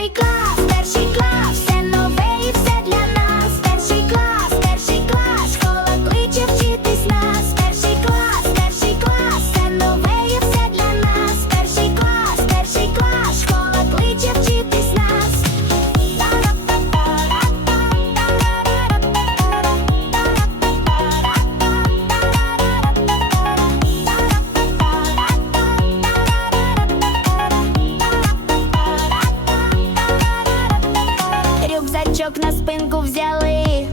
Sei class, versi class на спинку взяли,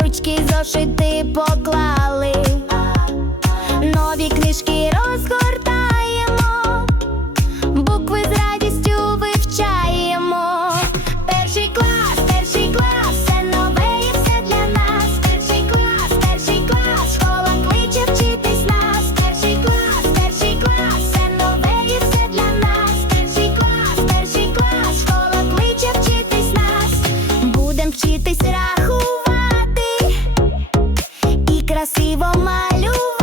ручки зошити поклали. Будем вчитись рахувати і красиво малювати.